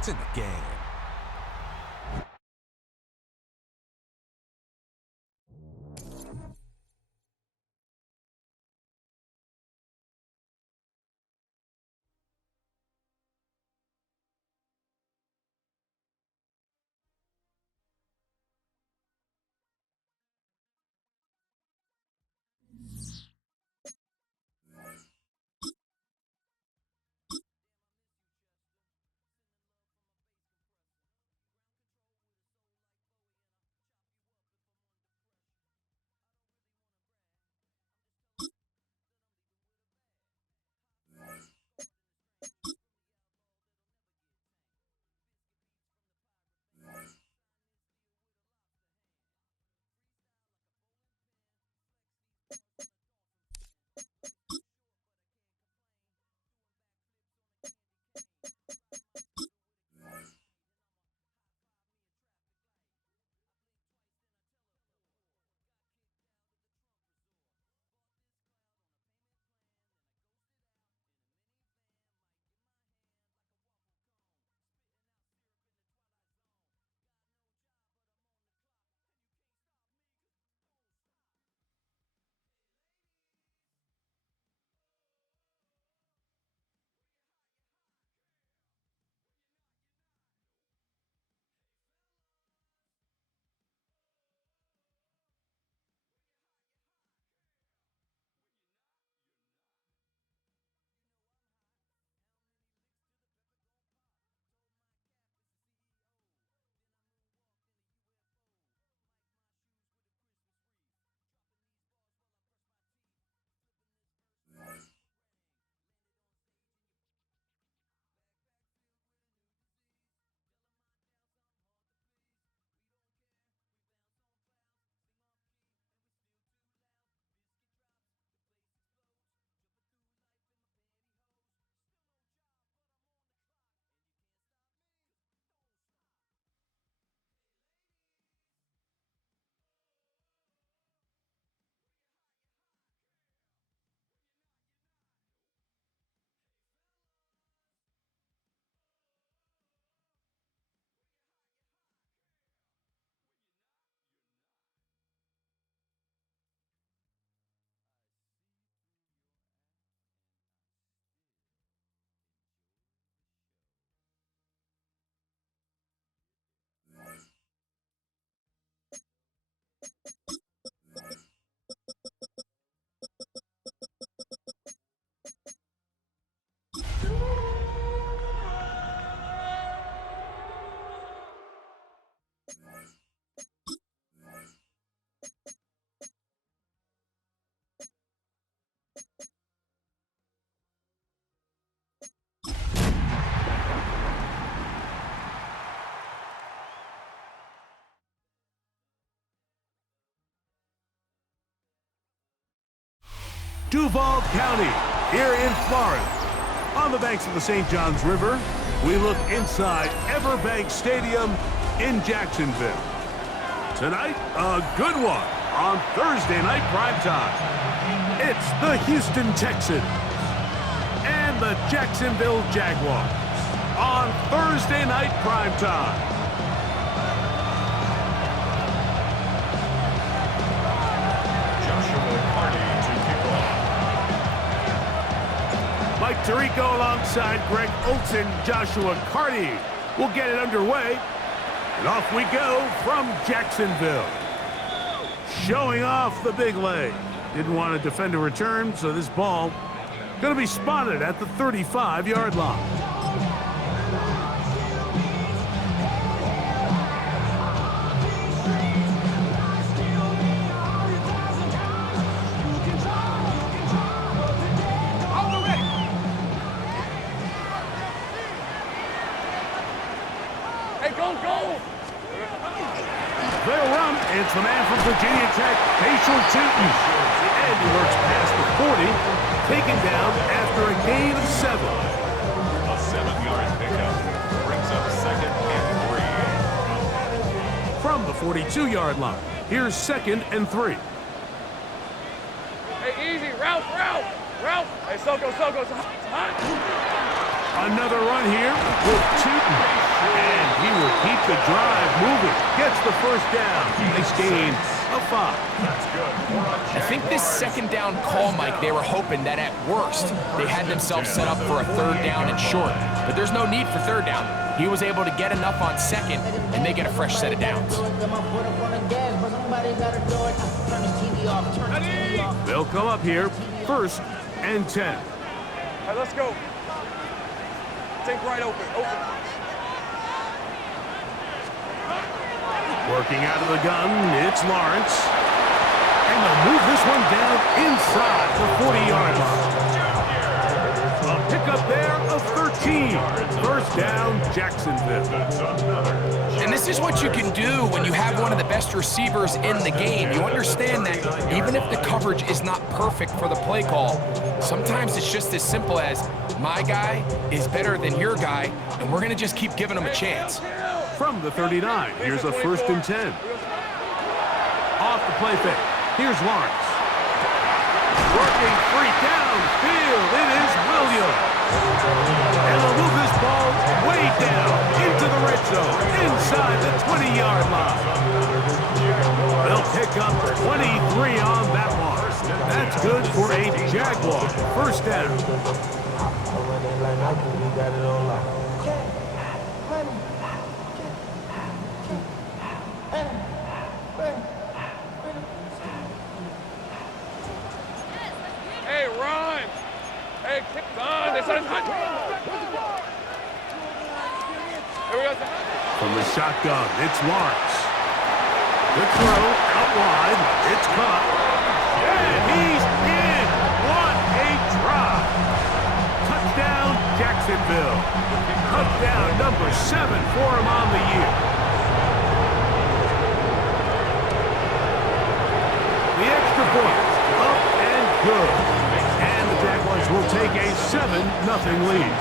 It's in the game. Duval County, here in Florida. On the banks of the St. Johns River, we look inside Everbank Stadium in Jacksonville. Tonight, a good one on Thursday night primetime. It's the Houston Texans and the Jacksonville Jaguars on Thursday night primetime. Mike Tirico alongside Greg Olson, Joshua Carty will get it underway. And off we go from Jacksonville. Showing off the big leg. Didn't want to defend a return, so this ball going to be spotted at the 35-yard line. They'll run. It's the man from Virginia Tech, Patriot Tinton. And he works past the 40, taken down after a gain of 7. A 7-yard pickup brings up 2nd and 3. From the 42-yard line, here's 2nd and 3. Hey, easy, Ralph. Hey, Soko, it's hot. Another run here with Tootin. And he will keep the drive moving. Gets the first down. Nice gain of 5. That's good. I think this second down call, Mike, they were hoping that at worst they had themselves set up for a third down and short. But there's no need for third down. He was able to get enough on second, and they get a fresh set of downs. They'll come up here, 1st and 10. All right, let's go. Take right open. Working out of the gun, it's Lawrence. And they'll move this one down inside the 40-yard line. A pickup there of 13. First down, Jacksonville. And this is what you can do when you have one of the best receivers in the game. You understand that even if the coverage is not perfect for the play call, sometimes it's just as simple as my guy is better than your guy, and we're going to just keep giving him a chance. From the 39, here's a 1st and 10. Off the play fake. Here's Lawrence. Working free downfield. It is Williams. And they'll move this ball way down into the red zone, inside the 20-yard line. They'll pick up 23 on that one. That's good for a Jaguar first down. Hey, run. Hey, kick on. Here we go. From the shotgun, it's Lawrence. The throw out wide. It's caught. And he's in. What a drop. Touchdown, Jacksonville. Touchdown number 7 for him on the year. The extra point, up and good. And the Jaguars will take a 7-0 lead.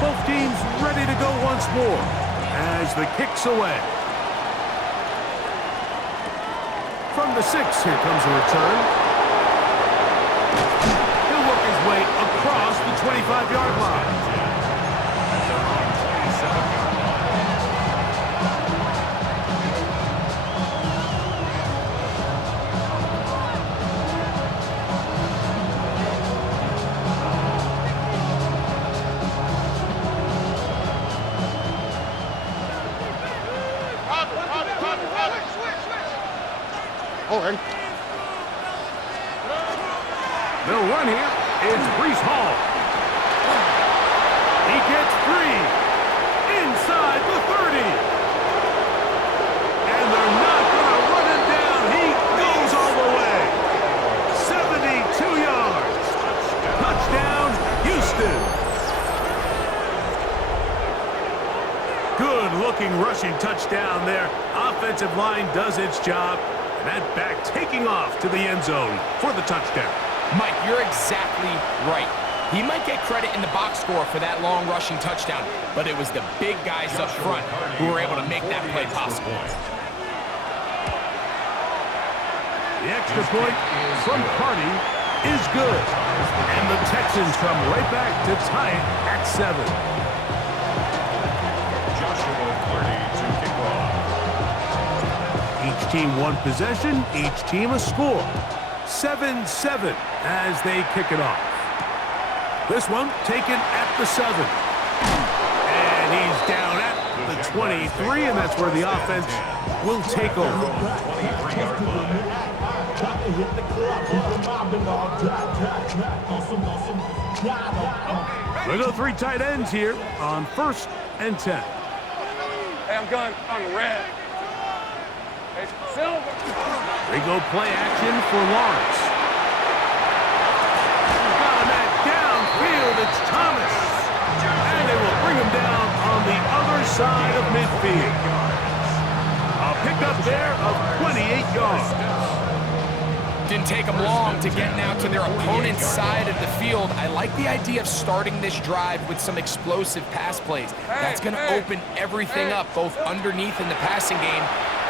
Both teams ready to go once more as the kick's away. From the 6, here comes a return. He'll work his way across the 25-yard line. They'll run here. It's Breece Hall. He gets free inside the 30. And they're not going to run him down. He goes all the way. 72 yards. Touchdown, Houston. Good-looking rushing touchdown there. Offensive line does its job. That back taking off to the end zone for the touchdown. Mike, you're exactly right. He might get credit in the box score for that long rushing touchdown, but it was the big guys up front who were able to make that play possible. The extra point from Carney is good. And the Texans come right back to tie it at 7. Each team one possession, each team a score. 7-7 as they kick it off. This one taken at the 7. And he's down at the 23, and that's where the offense will take over. We go 3 tight ends here on 1st and 10. Hey, I'm going on red. Hey, Silver. They go play action for Lawrence. Got him at downfield, it's Thomas. And they will bring him down on the other side of midfield. A pickup there of 28 yards. Didn't take them long to get now to their opponent's side of the field. I like the idea of starting this drive with some explosive pass plays. That's going to open everything up, both underneath in the passing game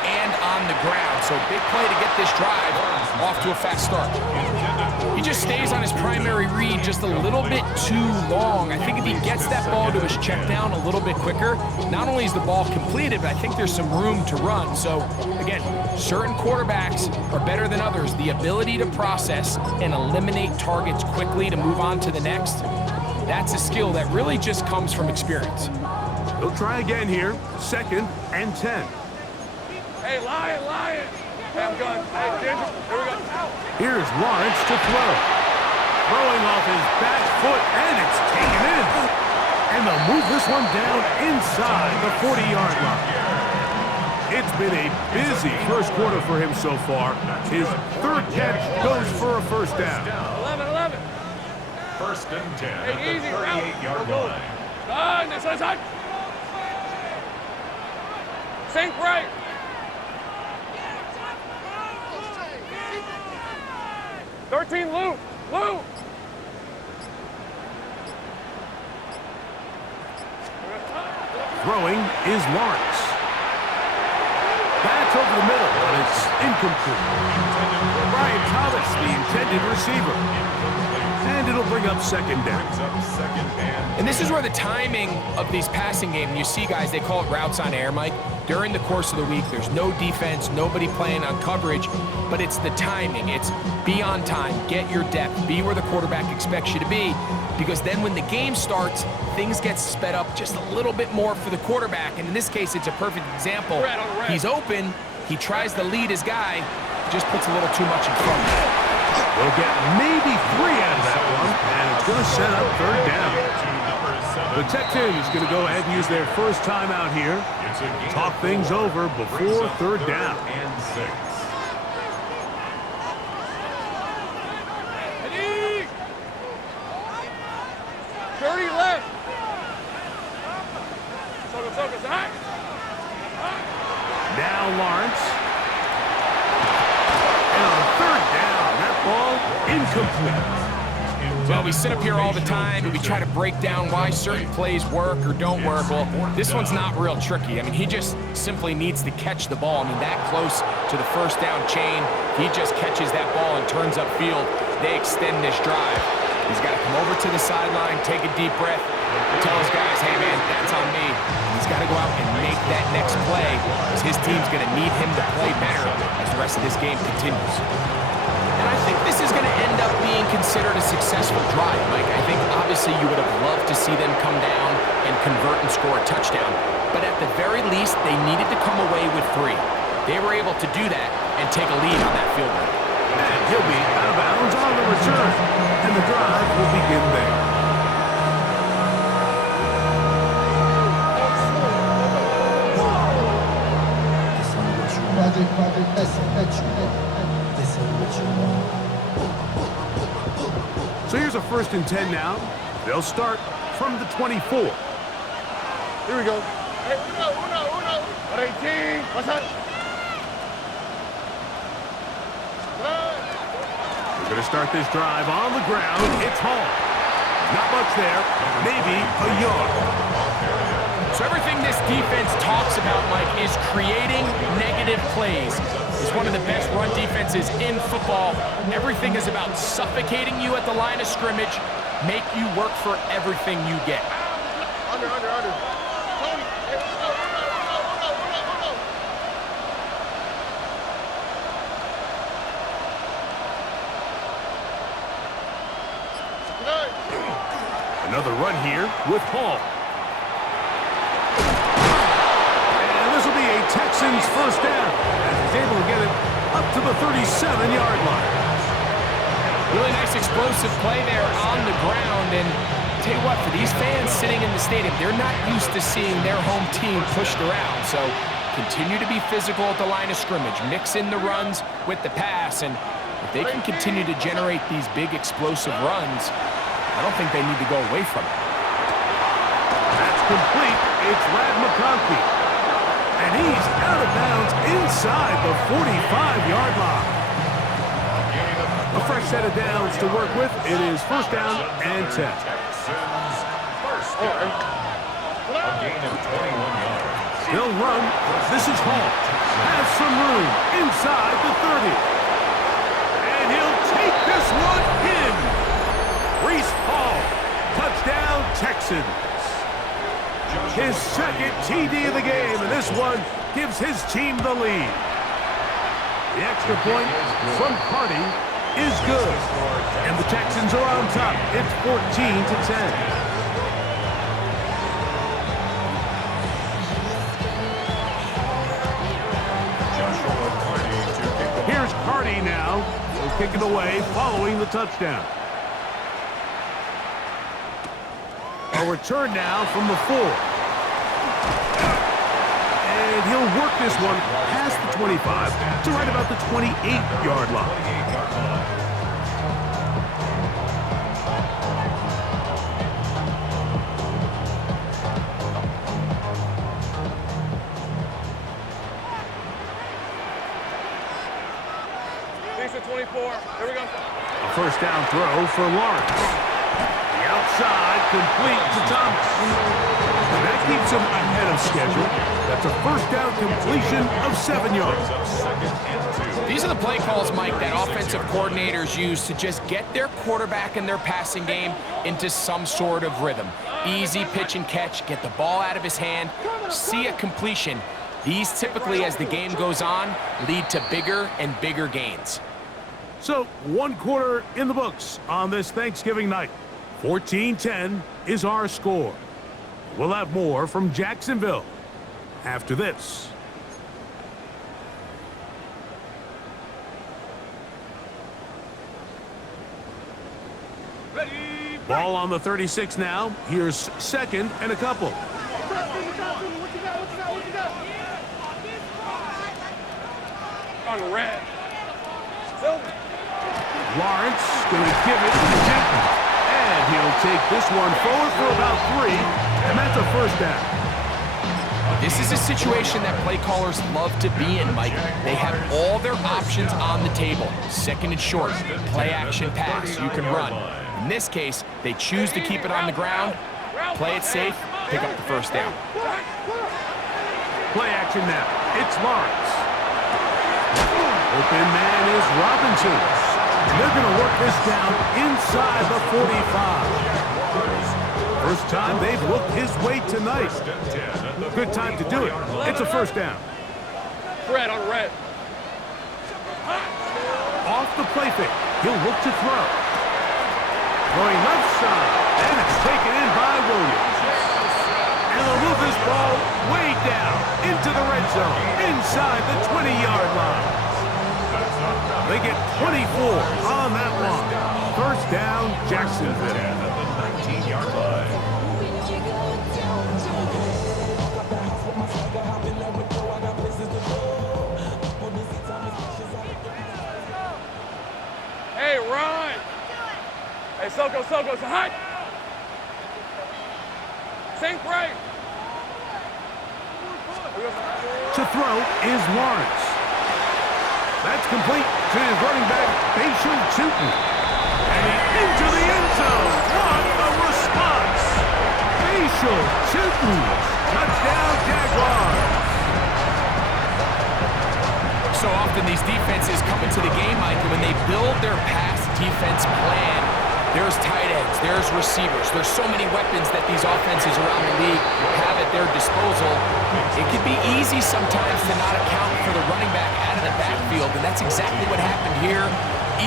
and on the ground. So big play to get this drive off to a fast start. He just stays on his primary read just a little bit too long. I think if he gets that ball to his check down a little bit quicker, not only is the ball completed, but I think there's some room to run. So again, certain quarterbacks are better than others. The ability to process and eliminate targets quickly to move on to the next, that's a skill that really just comes from experience. He'll try again here. 2nd and 10. Hey, Lion. Hey, I'm going. Hey, Ginger, here we go. Here's Lawrence to throw. Throwing off his back foot, and it's taken in. And they'll move this one down inside the 40-yard line. It's been a busy first quarter for him so far. His 3rd catch goes for a first down. 11. 1st and 10 Hey, at the easy. 38-yard line. Side. Sink right. 13, Lou. Throwing is Lawrence. That's over the middle, but it's incomplete. Brian Thomas, the intended receiver. And it'll bring up 2nd down. And this is where the timing of these passing games, you see guys, they call it routes on air, Mike. During the course of the week, there's no defense, nobody playing on coverage, but it's the timing. It's be on time, get your depth, be where the quarterback expects you to be, because then when the game starts, things get sped up just a little bit more for the quarterback. And in this case, it's a perfect example. He's open, he tries to lead his guy, just puts a little too much in front of him. We'll get maybe 3 out of that one, and it's going to set up 3rd down. The Texans going to go ahead and use their first timeout here. Talk things over before 3rd down. And 6. Ready? 30 left. Focus. Now Lawrence. And on 3rd down, that ball incomplete. Well, we sit up here all the time and we try to break down why certain plays work or don't work. Well, this one's not real tricky. I mean, he just simply needs to catch the ball. I mean, that close to the first down chain, he just catches that ball and turns upfield. They extend this drive. He's got to come over to the sideline, take a deep breath, tell his guys, hey, man, that's on me. He's got to go out and make that next play because his team's going to need him to play better as the rest of this game continues. And I think this is going to end up being considered a successful drive, Mike. I think obviously you would have loved to see them come down and convert and score a touchdown. But at the very least, they needed to come away with 3. They were able to do that and take a lead on that field goal. And he'll be out of bounds on the return. And the drive will begin there. So here's a 1st and 10 now. They'll start from the 24. Here we go. Hey, uno. 18. What's up? We're going to start this drive on the ground. It's Hall. Not much there. Maybe a yard. So everything this defense talks about, Mike, is creating negative plays. It's one of the best run defenses in football. Everything is about suffocating you at the line of scrimmage, make you work for everything you get. Under. Tony. Hey, uno. Another run here with Hall. And this will be a Texans first down as he's able to get it up to the 37-yard line. Really nice explosive play there on the ground. And tell you what, for these fans sitting in the stadium, they're not used to seeing their home team pushed around. So continue to be physical at the line of scrimmage. Mix in the runs with the pass. And if they can continue to generate these big explosive runs, I don't think they need to go away from it. That's complete. It's Rad McConkey. And he's out of bounds inside the 45-yard line. A fresh set of downs to work with. It is first down and 10. Texans first down. A gain of 21 yards. They'll run. This is Hall. Has some room inside the 30. And he'll take this one in. Reese Hall. Touchdown, Texans. His second TD of the game, and this one gives his team the lead. The extra point from Carty is good. And the Texans are on top. It's 14-10. Here's Carty now. He'll kick it away following the touchdown. A return now from the 4. And he'll work this one past the 25 to right about the 28-yard line. Thanks for 24. Here we go. A first down throw for Lawrence. The outside, complete to Thomas. And that keeps him ahead of schedule. That's a first down completion of 7 yards. These are the play calls, Mike, that offensive coordinators use to just get their quarterback and their passing game into some sort of rhythm. Easy pitch and catch, get the ball out of his hand, see a completion. These typically, as the game goes on, lead to bigger and bigger gains. So, 1 quarter in the books on this Thanksgiving night. 14-10 is our score. We'll have more from Jacksonville after this. Ready. Ball on the 36 now. Here's second and a couple. On red. Silver. Lawrence going to give it to Jenkins. And he'll take this one forward for about 3. And that's a first down. This is a situation that play callers love to be in, Mike. They have all their options on the table. Second and short, play action pass, you can run. In this case, they choose to keep it on the ground, play it safe, pick up the first down. Play action now. It's Lawrence. Open man is Robinson. And they're going to work this down inside the 45. First time they've looked his way tonight. Good time to do it. It's a first down. Red on red. Off the play fake. He'll look to throw. Throwing left side. And it's taken in by Williams. And they'll move this ball way down into the red zone. Inside the 20-yard line. They get 24 on that one. First down, Jacksonville. At the 19-yard line. Hey, run. Hey, Soko, hot. Sink right. To throw is Lawrence. That's complete to his running back, Facial Chutin. And he's into the end zone. What a response. Facial Chutin. Touchdown, Jaguars. So often these defenses come into the game, Mike, and when they build their pass defense plan, there's tight ends, there's receivers, there's so many weapons that these offenses around the league have at their disposal. It can be easy sometimes to not account for the running back out of the backfield, and that's exactly what happened here.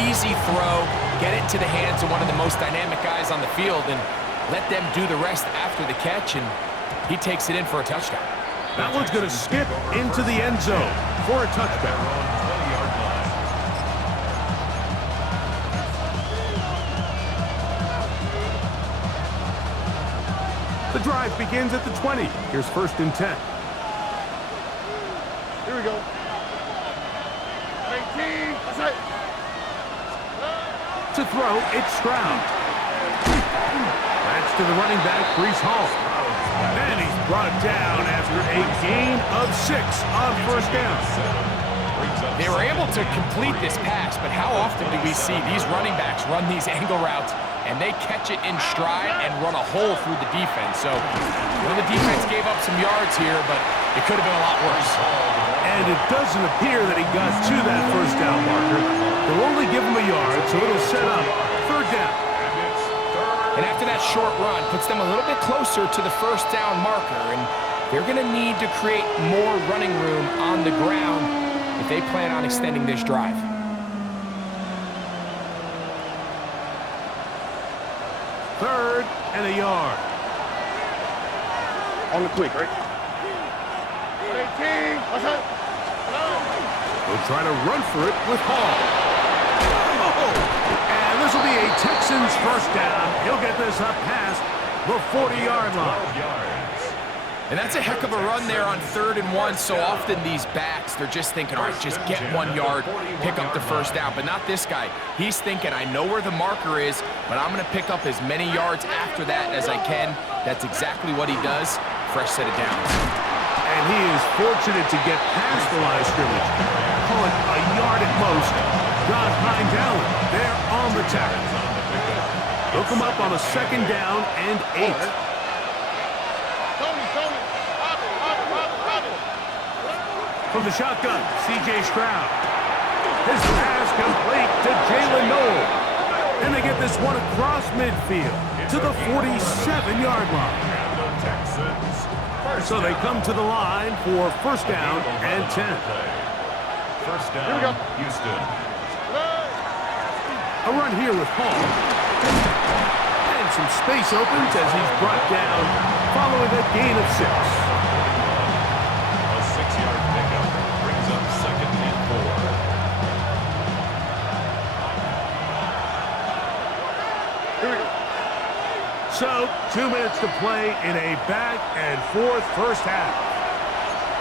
Easy throw, get it to the hands of one of the most dynamic guys on the field, and let them do the rest after the catch, and he takes it in for a touchdown. That one's going to skip into the end zone for a touchdown. The drive begins at the 20. Here's first and 10. Here we go. 19. That's it. To throw, it's Stroud. That's to the running back, Breece Hall. And he's brought down after a gain of 6 on first down. Brings up They were able to complete this pass, but how often do we see these running backs run these angle routes and they catch it in stride and run a hole through the defense? So, the defense gave up some yards here, but it could have been a lot worse. And it doesn't appear that he got to that first down marker. They'll only give him a yard, so it'll set up third down. And after that short run, puts them a little bit closer to the first down marker, and they're going to need to create more running room on the ground if they plan on extending this drive. Third and a yard. On the quick, right? 18. What's up? They'll try to run for it with Hall. Oh! And this will be a Texans first down. He'll get this up past the 40-yard line. And that's a heck of a run there on 3rd and 1. So often these backs, they're just thinking, all right, just get 1 yard, pick up the first down. But not this guy. He's thinking, I know where the marker is, but I'm going to pick up as many yards after that as I can. That's exactly what he does. Fresh set of downs. And he is fortunate to get past the line of scrimmage. Call it a yard at most. Josh Hines Allen there on the tackle. They'll come up on a 2nd down and 8. From the shotgun, C.J. Stroud. His pass complete to Jalen Noel. And they get this one across midfield to the 47-yard line. So they come to the line for first down and 10. First down, Houston. A run here with Hall. And some space opens as he's brought down following a gain of 6. A 6-yard pickup brings up 2nd and 4. Here we go. So, 2 minutes to play in a back-and-forth first half.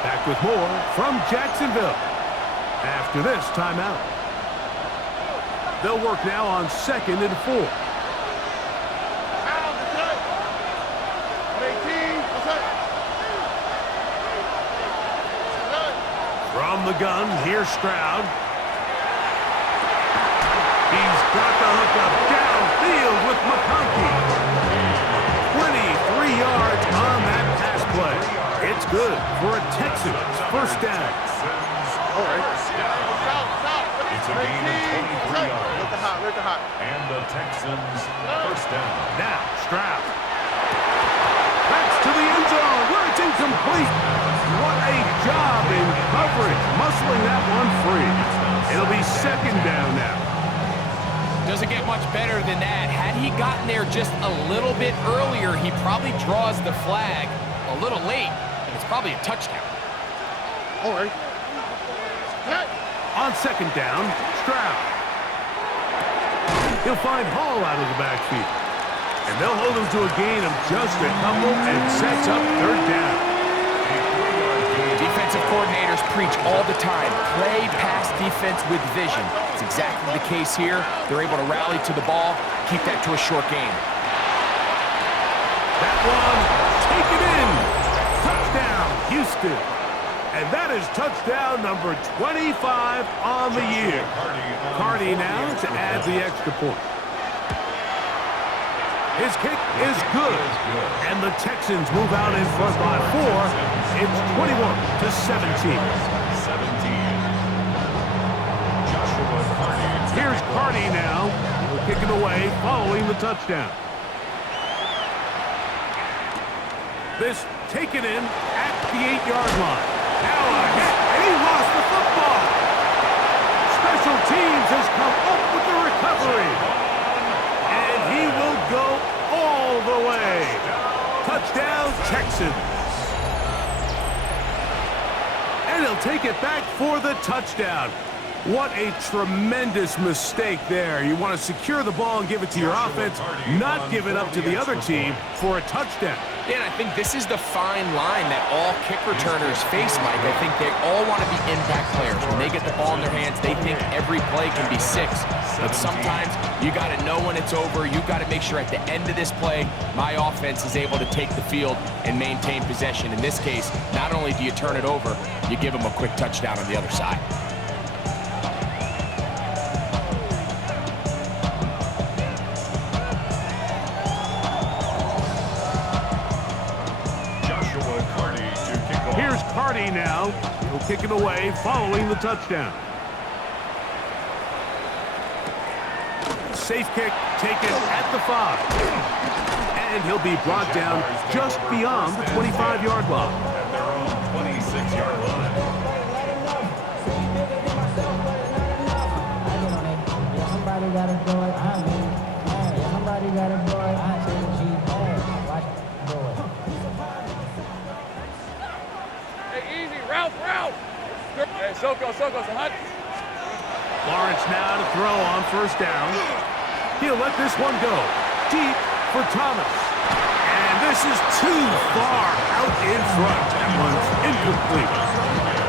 Back with more from Jacksonville after this timeout. They'll work now on 2nd and 4. From the gun, here's Stroud. He's got the hookup downfield with McConkey. 23 yards on that pass play. It's good for a Texans first down. All right. It's a gain of 23 yards. Let the hot. And the Texans first down. Now, Stroud. That's to the end zone where it's incomplete. What a job in coverage, muscling that one free. It'll be 2nd down now. Doesn't get much better than that. Had he gotten there just a little bit earlier, he probably draws the flag a little late, and it's probably a touchdown. All right. On 2nd down, Stroud. He'll find Hall out of the backfield. And they'll hold him to a gain of just a couple and sets up 3rd down. Defensive coordinators preach all the time, play pass defense with vision. It's exactly the case here. They're able to rally to the ball, keep that to a short game. That one, take it in. Touchdown, Houston. And that is touchdown number 25 on the year. Carney now to add the extra point. His kick is good. And the Texans move out in front by 4. It's 21-17. Here's Carney now. Kicking away following the touchdown. This taken in at the 8-yard line. Now a hit, and he lost the football. Special teams has come up with the recovery. And he will go all the way. Touchdown, Texans. And he'll take it back for the touchdown. What a tremendous mistake there. You want to secure the ball and give it to your offense, not give it up to the other team for a touchdown. Yeah, and I think this is the fine line that all kick returners face, Mike. I think they all want to be impact players. When they get the ball in their hands, they think every play can be 6. But sometimes you got to know when it's over. You got to make sure at the end of this play, my offense is able to take the field and maintain possession. In this case, not only do you turn it over, you give them a quick touchdown on the other side. Hardy now. He'll kick it away following the touchdown. Safe kick taken at the 5. And he'll be brought down just beyond the 25-yard line. At their own 26-yard line. Somebody got to do it. Somebody got to do it. Watch it. Do it. Hey, easy. Route. Hey, Soko, hot. Lawrence now to throw on first down. He'll let this one go. Deep for Thomas. And this is too far out in front. That one's incomplete.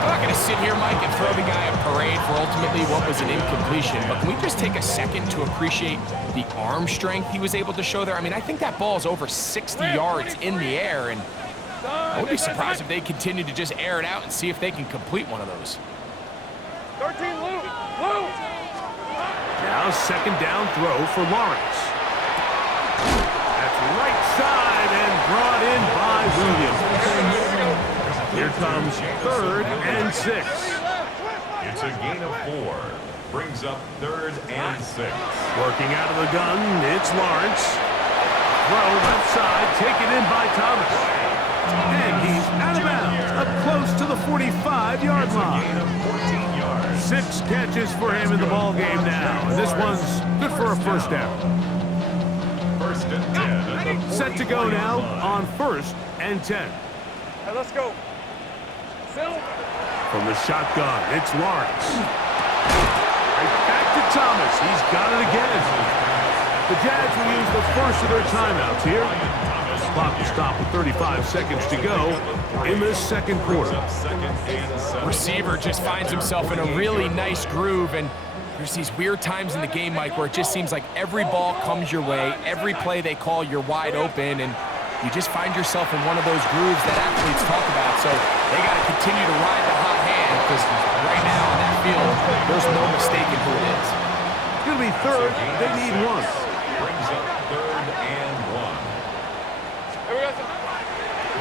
I'm not going to sit here, Mike, and throw the guy a parade for ultimately what was an incompletion, but can we just take a second to appreciate the arm strength he was able to show there? I mean, I think that ball is over 60 yards in the air, and I would be surprised if they continue to just air it out and see if they can complete one of those. 13, Lou. Now second down throw for Lawrence. That's right side and brought in by Williams. Here comes 3rd and 6. It's a gain of 4. Brings up 3rd and 6. Working out of the gun, it's Lawrence. Throw left side, taken in by Thomas. And he's out of bounds, up close to the 45-yard line. Gain of 14 yards. 6 catches for him in the ball game now. And this one's good for a first down. 1st and 10 at the Set to go now 43-yard line. on 1st and 10. Hey, let's go. Silver. From the shotgun, it's Lawrence. Right back to Thomas. He's got it again. The Jags will use the first of their timeouts here. Clock will stop with 35 seconds to go in this second quarter. Receiver just finds himself in a really nice groove, and there's these weird times in the game, Mike, where it just seems like every ball comes your way, every play they call, you're wide open, and you just find yourself in one of those grooves that athletes talk about. So they got to continue to ride the hot hand, because right now on that field, there's no mistaking who it is. It's going to be 3rd. They need 1. Brings up 3rd and 1.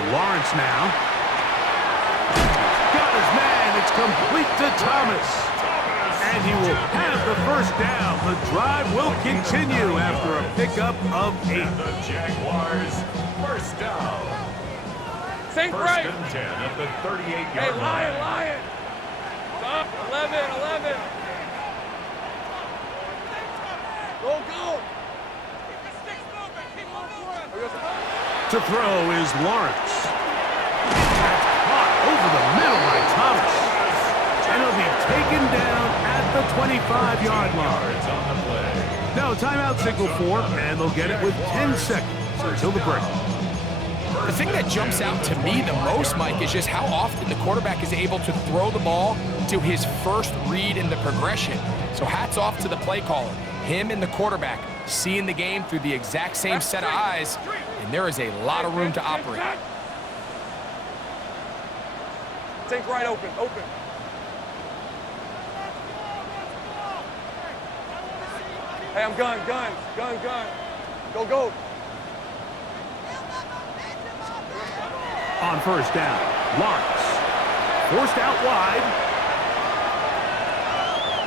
Lawrence now. Got his man. It's complete to Thomas. And he will have the first down. The drive will continue after a pickup of 8. And the Jaguars first down. Sink 1st right. and 10 at the 38-yard Hey, line. Lion. Stop. 11. Go. To throw is Lawrence. That's caught over the middle by Thomas. And he'll be taken down at the 25-yard line. Yards on the play. Now timeout signal 4, and they'll get it with 10 seconds until the break. The thing that jumps out to me the most, Mike, is just how often the quarterback is able to throw the ball to his first read in the progression. So hats off to the play caller. Him and the quarterback seeing the game through the exact same set of eyes, and there is a lot of room to operate. Sink right open. Hey, I'm gun. Go. On first down, Lawrence. Forced out wide.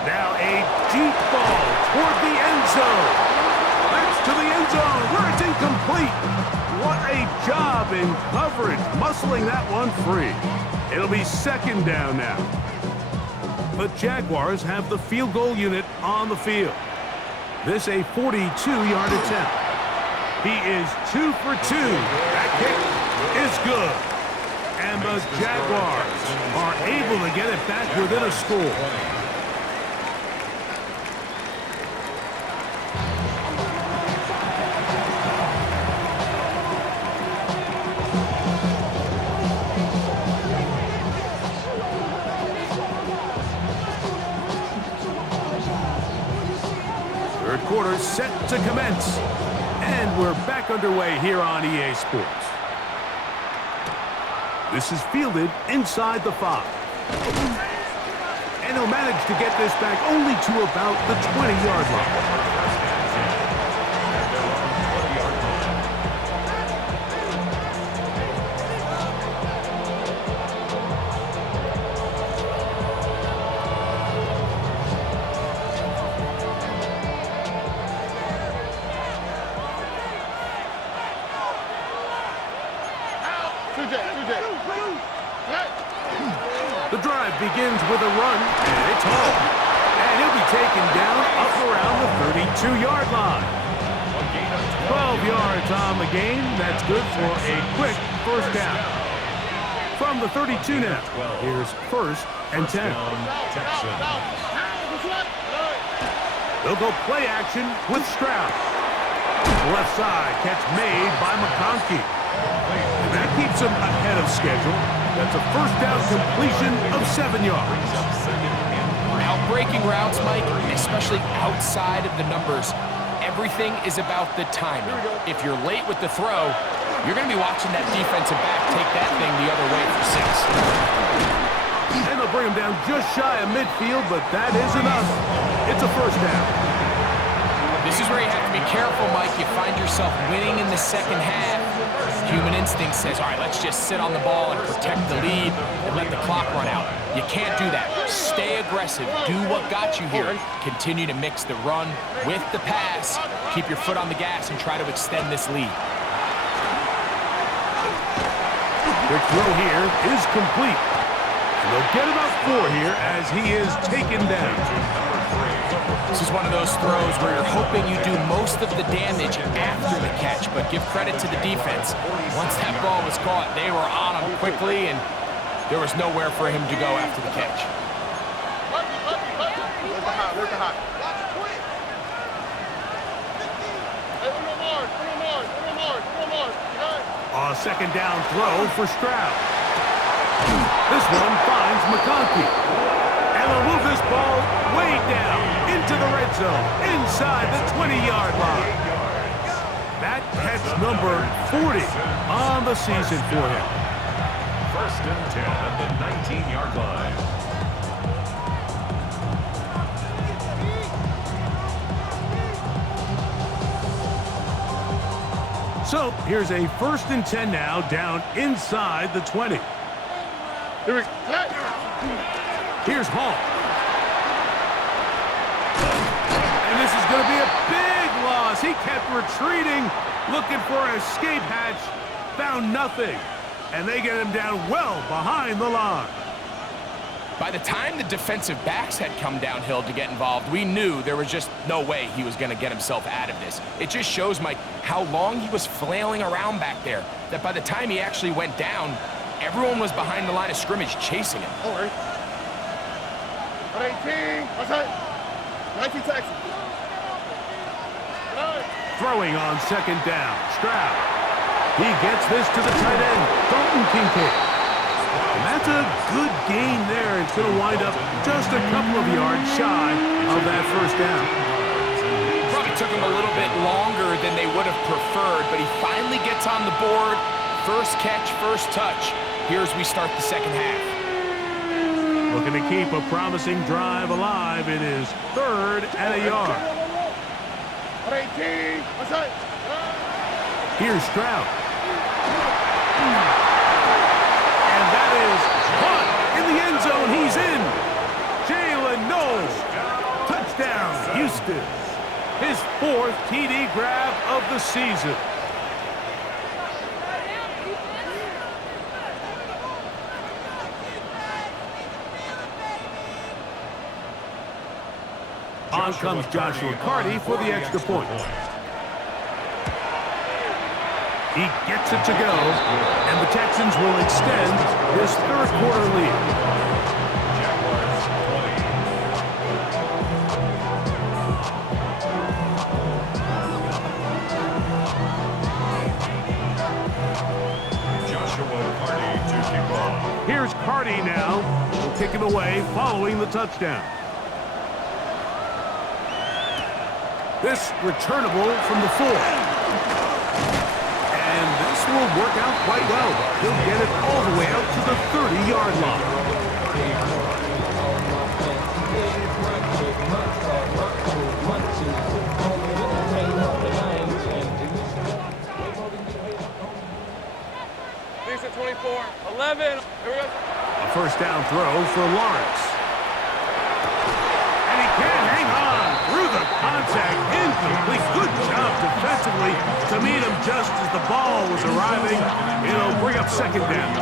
Now a deep ball toward the end zone. That's to the end zone where it's incomplete. What a job in coverage, muscling that one free. It'll be second down now. The Jaguars have the field goal unit on the field. This a 42-yard attempt. He is 2 for 2. That kick is good. And the Jaguars are able to get it back within a score. Third quarter set to commence. And we're back underway here on EA Sports. This is fielded inside the 5. And he'll manage to get this back only to about the 20-yard line. The drive begins with a run, and it's home. And he'll be taken down up around the 32-yard line. 12 yards on the game. That's good for a quick first down. From the 32 now, here's first and 10. They'll go play action with Stroud. Left side catch made by McConkey. And that keeps him ahead of schedule. That's a first down completion of 7 yards. Out-breaking routes, Mike, especially outside of the numbers, everything is about the timing. If you're late with the throw, you're going to be watching that defensive back take that thing the other way for 6. And they'll bring him down just shy of midfield, but that is enough. It's a first down. This is where you have to be careful, Mike. You find yourself winning in the second half. Human instinct says, all right, let's just sit on the ball and protect the lead and let the clock run out. You can't do that. Stay aggressive. Do what got you here. Continue to mix the run with the pass. Keep your foot on the gas and try to extend this lead. Quick throw here is complete. And they'll get about 4 here as he is taken down. This is one of those throws where you're hoping you do most of the damage after the catch, but give credit to the defense. Once that ball was caught, they were on him quickly, and there was nowhere for him to go after the catch. Where's the hot? A second down throw for Stroud. This one finds McConkey. And they'll move this ball way down into the red zone, inside the 20-yard line. That catch number 40 on the season for him. First and 10 at the 19-yard line. So here's a first and 10 now, down inside the 20. Here's Hall. And this is going to be a big loss. He kept retreating, looking for an escape hatch, found nothing. And they get him down well behind the line. By the time the defensive backs had come downhill to get involved, we knew there was just no way he was going to get himself out of this. It just shows, Mike, how long he was flailing around back there, that by the time he actually went down, everyone was behind the line of scrimmage chasing him. All right. 18. Outside. 19 Texans. Throwing on second down. Stroud. He gets this to the tight end, Dalton Kincaid. And that's a good gain there. It's going to wind up just a couple of yards shy of that first down. Probably took him a little bit longer than they would have preferred, but he finally gets on the board. First catch, first touch. Here's we start the second half. Looking to keep a promising drive alive. It is third and a yard. 18. Outside. Here's Stroud. And that is caught in the end zone. He's in. Jalen Knowles. Touchdown, Houston. His 4th TD grab of the season. On comes Joshua Carty for the extra point. He gets it to go, and the Texans will extend this third quarter lead. Joshua Carty to kick off. Here's Carty now. He'll kick it away following the touchdown. This returnable from the 4. And this will work out quite well. He'll get it all the way out to the 30-yard line. These are 24. 11. Here we go. A first down throw for Lawrence. And he can't hang on through the contact. incomplete. Good job defensively to meet him just as the ball was arriving. It'll bring up second down.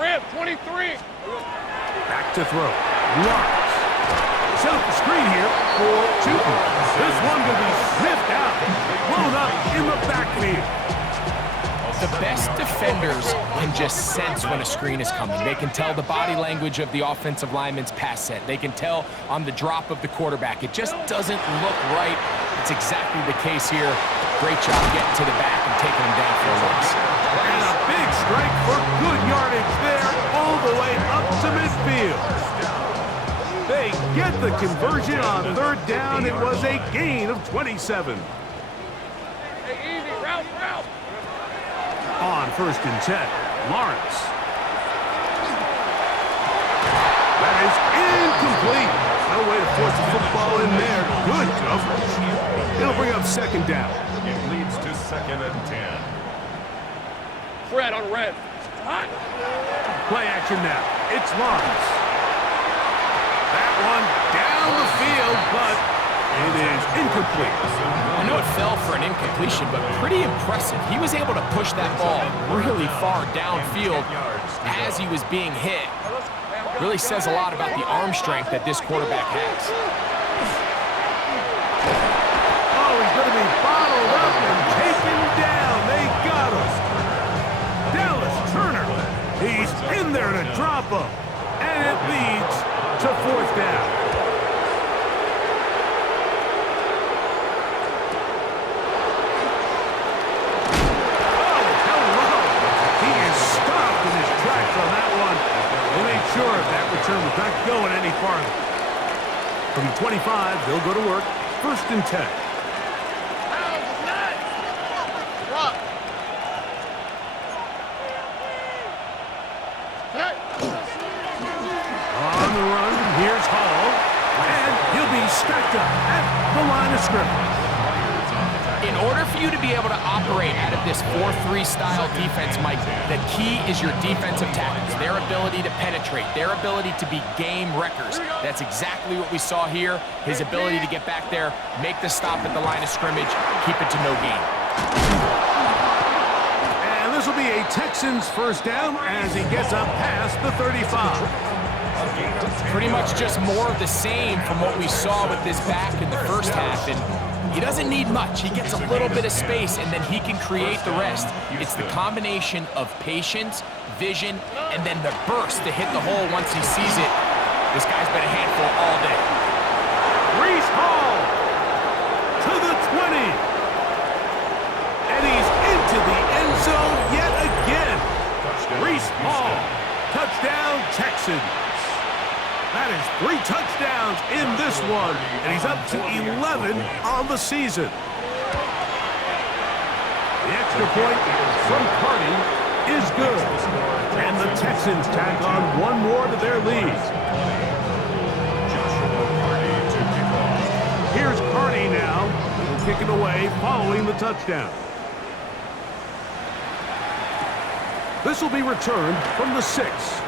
Rip, 23. Back to throw. Lawrence. Set up the screen here for Chuton. This one will be sniffed out. Blown up in the backfield. The best defenders can just sense when a screen is coming. They can tell the body language of the offensive lineman's pass set. They can tell on the drop of the quarterback. It just doesn't look right. It's exactly the case here. Great job getting to the back and taking him down for a loss. And a big strike for good yardage there all the way up to midfield. They get the conversion on third down. It was a gain of 27. Hey, easy, route. On first and 10, Lawrence. That is incomplete. No way to force the football in there. Good coverage. It'll bring up second down. It leads to second and 10. Fred on red. Hot. Play action now. It's Lawrence. That one down the field, but it is incomplete. I know it fell for an incompletion, but pretty impressive. He was able to push that ball really far downfield as he was being hit. Really says a lot about the arm strength that this quarterback has. Oh, he's going to be bottled up and taken down. They got him. Dallas Turner. He's in there to drop him. And it leads to fourth down. Sure, if that return was not going any farther. From the 25, they'll go to work. First and 10. On the run, here's Hall. And he'll be stacked up at the line of scrimmage. In order for you to be able to operate out of this 4-3 style defense, Mike, the key is your defensive tackles, their ability to penetrate, their ability to be game wreckers. That's exactly what we saw here, his ability to get back there, make the stop at the line of scrimmage, keep it to no gain. And this will be a Texans first down as he gets up past the 35. Pretty much just more of the same from what we saw with this back in the first half. And he doesn't need much. He gets a little bit of space, and then he can create the rest. It's the combination of patience, vision, and then the burst to hit the hole once he sees it. This guy's been a handful all day. Reese Hall to the 20. And he's into the end zone yet again. Reese Hall, touchdown Texans. That is 3 touchdowns in this one, and he's up to 11 on the season. The extra point from Carney is good, and the Texans tack on one more to their lead. Here's Carney now, kicking away following the touchdown. This will be returned from the 6.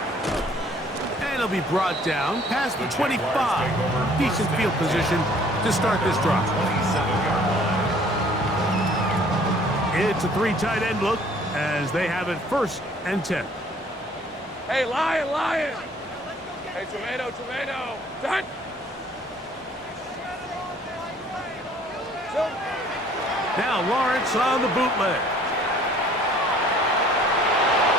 And he'll be brought down past the 25. Decent field position to start this drive. It's a 3 tight end look as they have it first and 10. Hey, Lion. Hey, tomato. Done. Now Lawrence on the bootleg.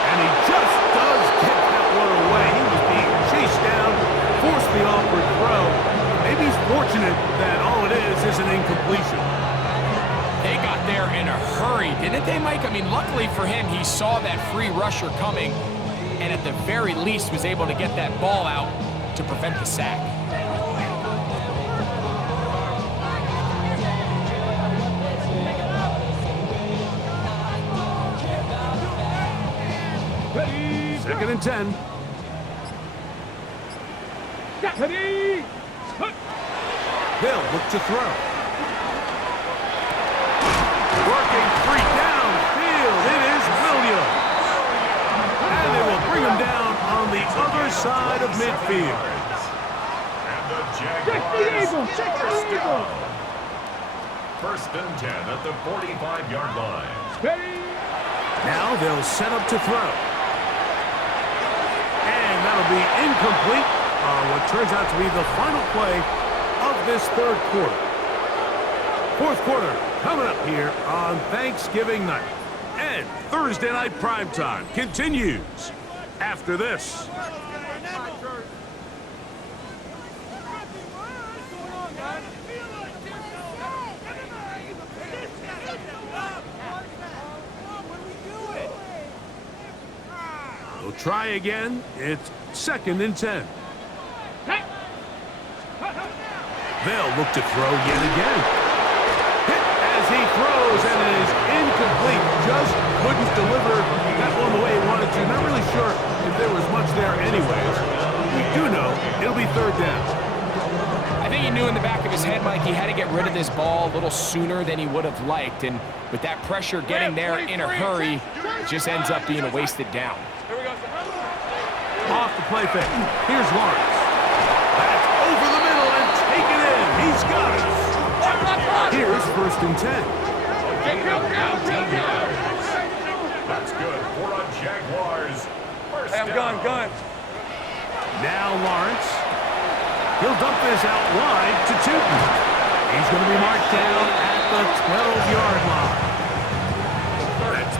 And he just does get that one away. He was being chased down, forced the awkward throw. Maybe he's fortunate that all it is an incompletion. They got there in a hurry, didn't they, Mike? I mean, luckily for him, he saw that free rusher coming, and at the very least was able to get that ball out to prevent the sack. Second and 10. They'll look to throw. Working 3 downfield. It is Williams. And they will bring him down on the other side of midfield. Jaguars. First down. 1st and 10 at the 45-yard line. Now they'll set up to throw. And that'll be incomplete on what turns out to be the final play of this 3rd quarter. 4th quarter coming up here on Thanksgiving night. And Thursday night primetime continues after this. They'll try again. It's 2nd and 10. They'll look to throw yet again. Hit as he throws, and it is incomplete. Just couldn't deliver that one the way he wanted to. Not really sure if there was much there anyways. We do know it'll be 3rd down. I think he knew in the back of his head, Mike, he had to get rid of this ball a little sooner than he would have liked. And with that pressure getting there in a hurry, it just ends up being a wasted down. Off the play fake. Here's Lawrence. That's over the middle and taken in. He's got it. Here's 1st and 10. That's good for a Jaguars. First down. Gun. Now Lawrence. He'll dump this out wide to Tootin. He's going to be marked down at the 12-yard line. That's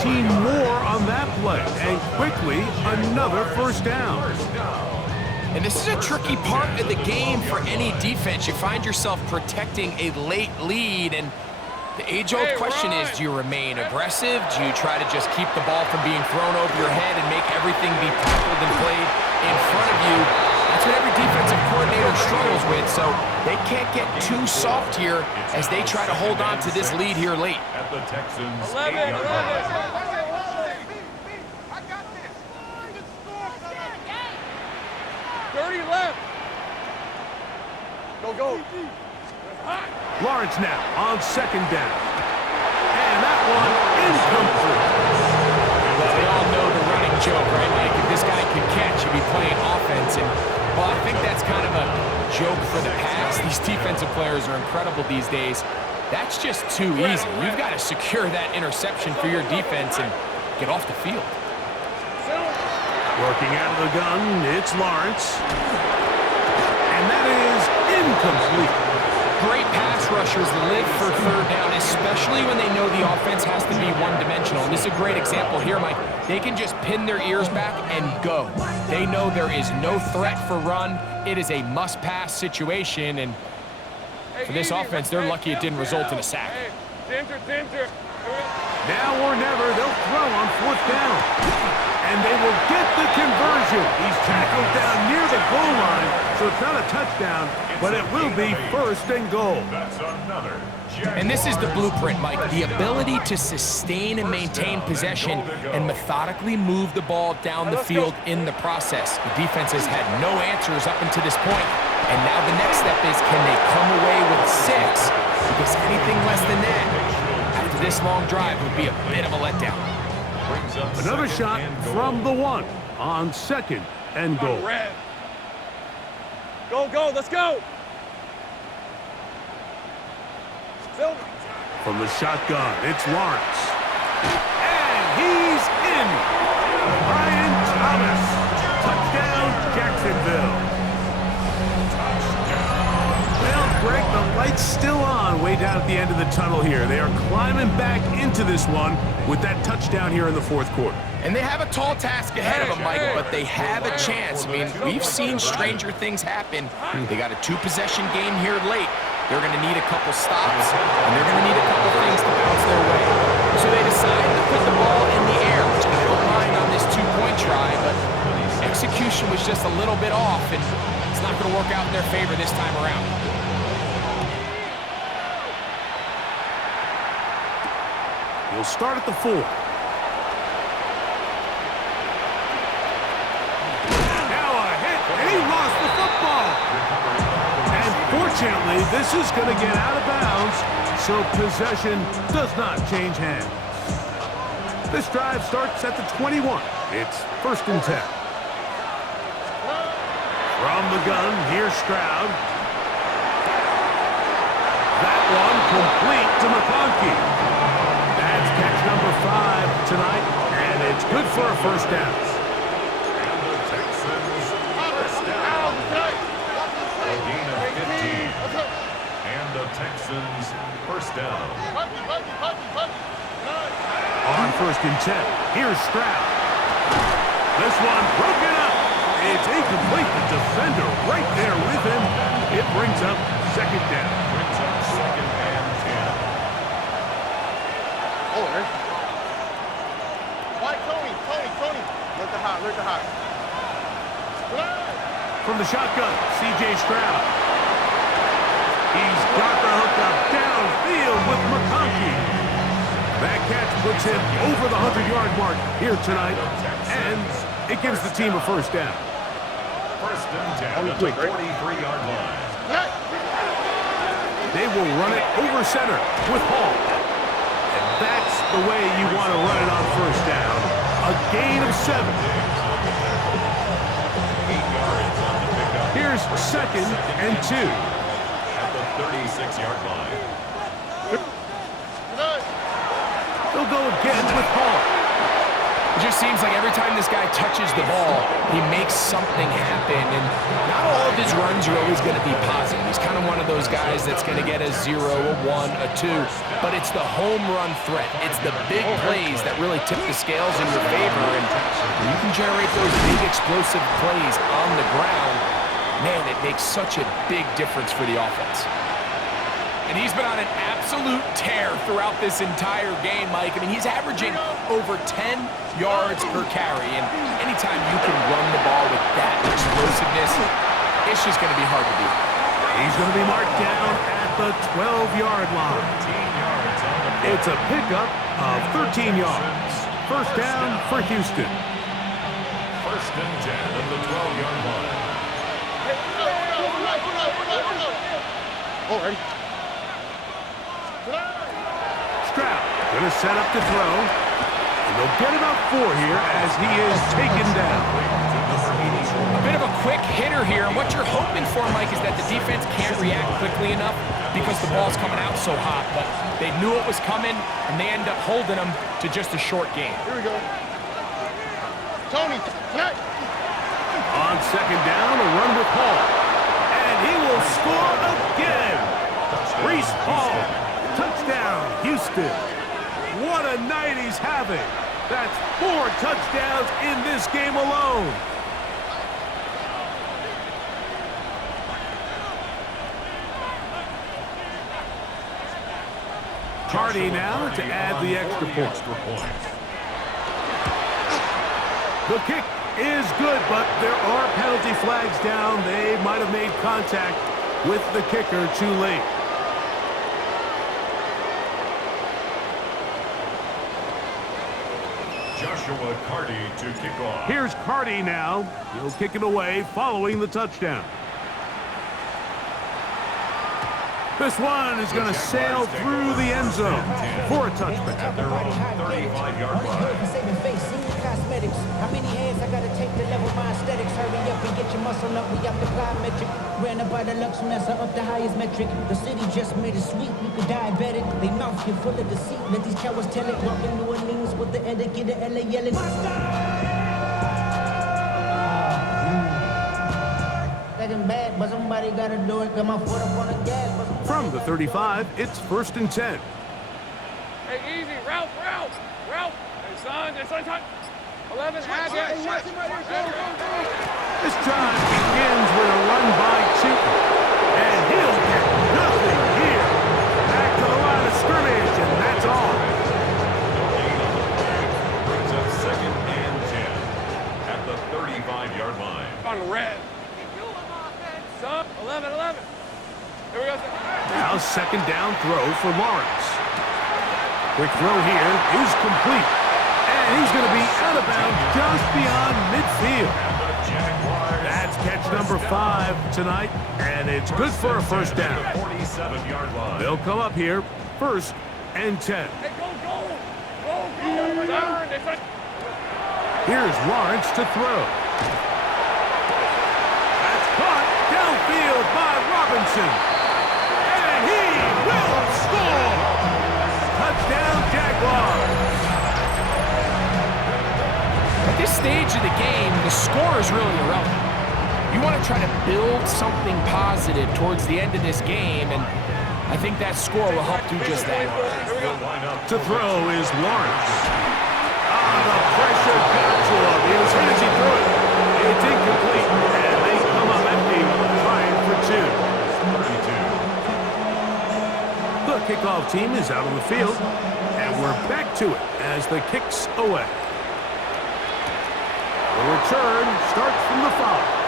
13 more on that play. And quickly, another 1st down. And this is a tricky part of the game for any defense. You find yourself protecting a late lead, and the age-old question is, do you remain aggressive? Do you try to just keep the ball from being thrown over your head and make everything be tackled and played in front of you? That's what every defensive coordinator struggles with, so they can't get too soft here as they try to hold on to this lead here late. At the Texans 11. Dirty left. Go. Lawrence now on 2nd down. And that one incomplete. Well, we all know the running joke, right, Mike? If this guy can catch, he'd be playing offense. And, well, I think that's kind of a joke for the past. These defensive players are incredible these days. That's just too easy. You've got to secure that interception for your defense and get off the field. Working out of the gun, it's Lawrence. And that is incomplete. Great pass rushers live for 3rd down, especially when they know the offense has to be one-dimensional. And this is a great example here, Mike. They can just pin their ears back and go. They know there is no threat for run. It is a must-pass situation, and for this offense, they're lucky it didn't result in a sack. Danger. Now or never, they'll throw on 4th down. And they will get the conversion. He's tackled down near the goal line, so it's not a touchdown, but it will be 1st and goal. That's another Jaguars. And this is the blueprint, Mike. The ability to sustain and maintain possession and methodically move the ball down the field in the process. The defense has had no answers up until this point, and now the next step is, can they come away with 6? Because anything less than that, after this long drive, would be a bit of a letdown. Another shot from the 1 on 2nd and goal. Go, let's go. From the shotgun, it's Lawrence. And he's in. Brian Thomas. Touchdown, Jacksonville. Well, Greg, the light's still on way down at the end of the tunnel here. They are climbing back into this one with that touchdown here in the 4th quarter. And they have a tall task ahead of them, Mike, but they have a chance. I mean, we've seen stranger things happen. They got a 2-possession game here late. They're going to need a couple stops, and they're going to need a couple things to bounce their way. So they decide to put the ball in the air, which I don't mind on this 2-point try, but execution was just a little bit off, and it's not going to work out in their favor this time around. He'll start at the 4. He lost the football. And fortunately, this is going to get out of bounds, so possession does not change hands. This drive starts at the 21. It's 1st and 10. From the gun, here's Stroud. That one complete to McConkey. That's catch number 5 tonight, and it's good for a first down. And the Texans first down. A gain of 15. And the Texans first down. On first and 10, here's Stroud. This one broken up. It's incomplete. The defender right there with him. It brings up second down. Brings up second and 10. Oh, there. Why, Tony? Look the hot. From the shotgun, C.J. Stroud. He's got the hook up downfield with McConkey. That catch puts him over the 100-yard mark here tonight, and it gives the team a first down. First and 10 at the 43-yard line. They will run it over center with Hall. And that's the way you want to run it on first down. A gain of 7. 8 yards on the pickup. Here's second and 2. At the 36-yard line. They'll go again with Hall. It just seems like every time this guy touches the ball, he makes something happen. And not all of his runs are always going to be positive. He's kind of one of those guys that's going to get a 0, a 1, a 2. But it's the home run threat. It's the big plays that really tip the scales in your favor. And when you can generate those big explosive plays on the ground, man, it makes such a big difference for the offense. And he's been on an absolute tear throughout this entire game, Mike. I mean, he's averaging over 10 yards per carry. And anytime you can run the ball with that explosiveness, it's just going to be hard to beat. He's going to be marked down at the 12-yard line. It's a pickup of 13 yards. First down for Houston. First and 10 at the 12-yard line. Oh, ready. Stroud going to set up to throw. And they'll get about 4 here as he is taken down. A bit of a quick hitter here. And what you're hoping for, Mike, is that the defense can't react quickly enough because the ball's coming out so hot. But they knew it was coming, and they end up holding them to just a short game. Here we go. Tony, tonight. On second down, a run with Hall. And he will score again. Reese Hall. Touchdown, Houston. What a night he's having. That's 4 touchdowns in this game alone. Cardi now to add the extra point. The kick is good, but there are penalty flags down. They might have made contact with the kicker too late. Joshua Cardi to kick off. Here's Cardi now. He'll kick it away following the touchdown. This one is going to sail through the end zone for a touchback. At their own 35-yard line. How many hands I gotta take to level my aesthetics? Hurry up and get your muscle up. We up the plyometric. Ran up by the Lux Nessa up the highest metric. The city just made it sweet. You could diabetic. They mouth get full of deceit. Let these cowards tell it. Walking New Orleans with the etiquette of LA yelling. Second bad, but somebody gotta do it. Got my foot up on the gas. From the 35, it's first and 10. Hey, easy, Ralph. Hey, son, time. 11, add that. This drive begins with a run by Cheaton. And he'll get nothing here. Back to the line of scrimmage, and that's all. Brings up second and 10 at the 35-yard line. On the red. Son, 11. Here we go, son. Now second down throw for Lawrence. Quick throw here is complete. And he's going to be out of bounds just beyond midfield. That's catch number 5 tonight, and it's good for a first down. 47-yard line. They'll come up here, first and 10. Hey, go. Son. Here's Lawrence to throw. That's field by Robinson. And he will score! Touchdown, Jaguars! At this stage of the game, the score is really irrelevant. You want to try to build something positive towards the end of this game, and I think that score will help do just that. To throw is Lawrence. The pressure got to him. He was hit as he threw it. It's incomplete, and they come up empty, trying for 2. The kickoff team is out on the field, and we're back to it as the kick's away. The return starts from the 5.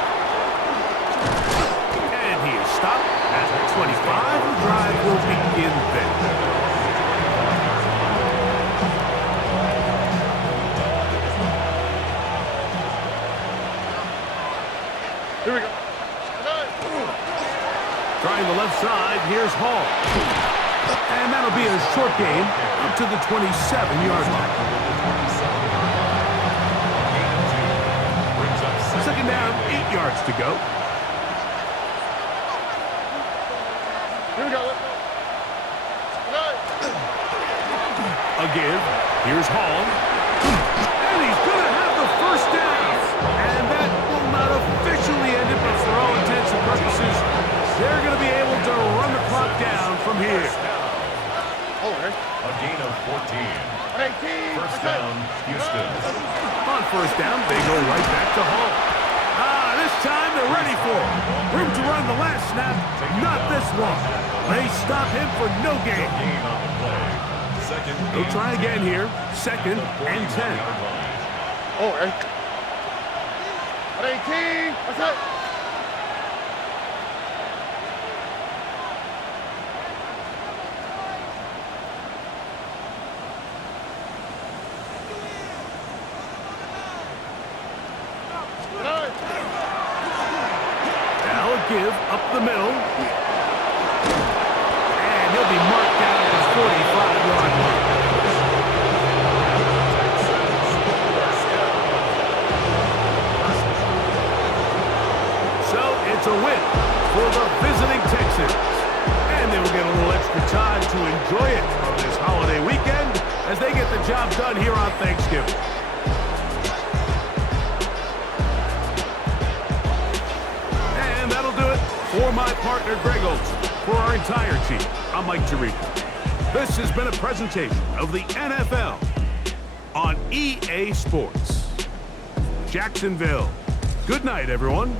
And he is stopped at the 25. The drive will begin then. Here we go. Trying the left side, here's Hall. And that'll be a short game up to the 27-yard line. Second down, 8 yards to go. Here we go. A give. Here's Hall. And he's going to have the first down. And that will not officially end it, but for all intents and purposes, they're going to be able to run the clock down from here. A gain of 14. First down, Houston. On first down, they go right back to Hall. This time they're ready for it. Room to run the last snap, not this one. They stop him for no gain. They'll try again here. Second and 10. Oh, right. 18. That's it. Now a give up the middle. And he'll be marked down at the 45-yard line. So it's a win for the visiting Texans. And they will get a little extra time to enjoy it on this holiday weekend as they get the job done here on Thanksgiving. And that'll do it for my partner, Greg Olson. For our entire team, I'm Mike Tirico. This has been a presentation of the NFL on EA Sports. Jacksonville. Good night, everyone.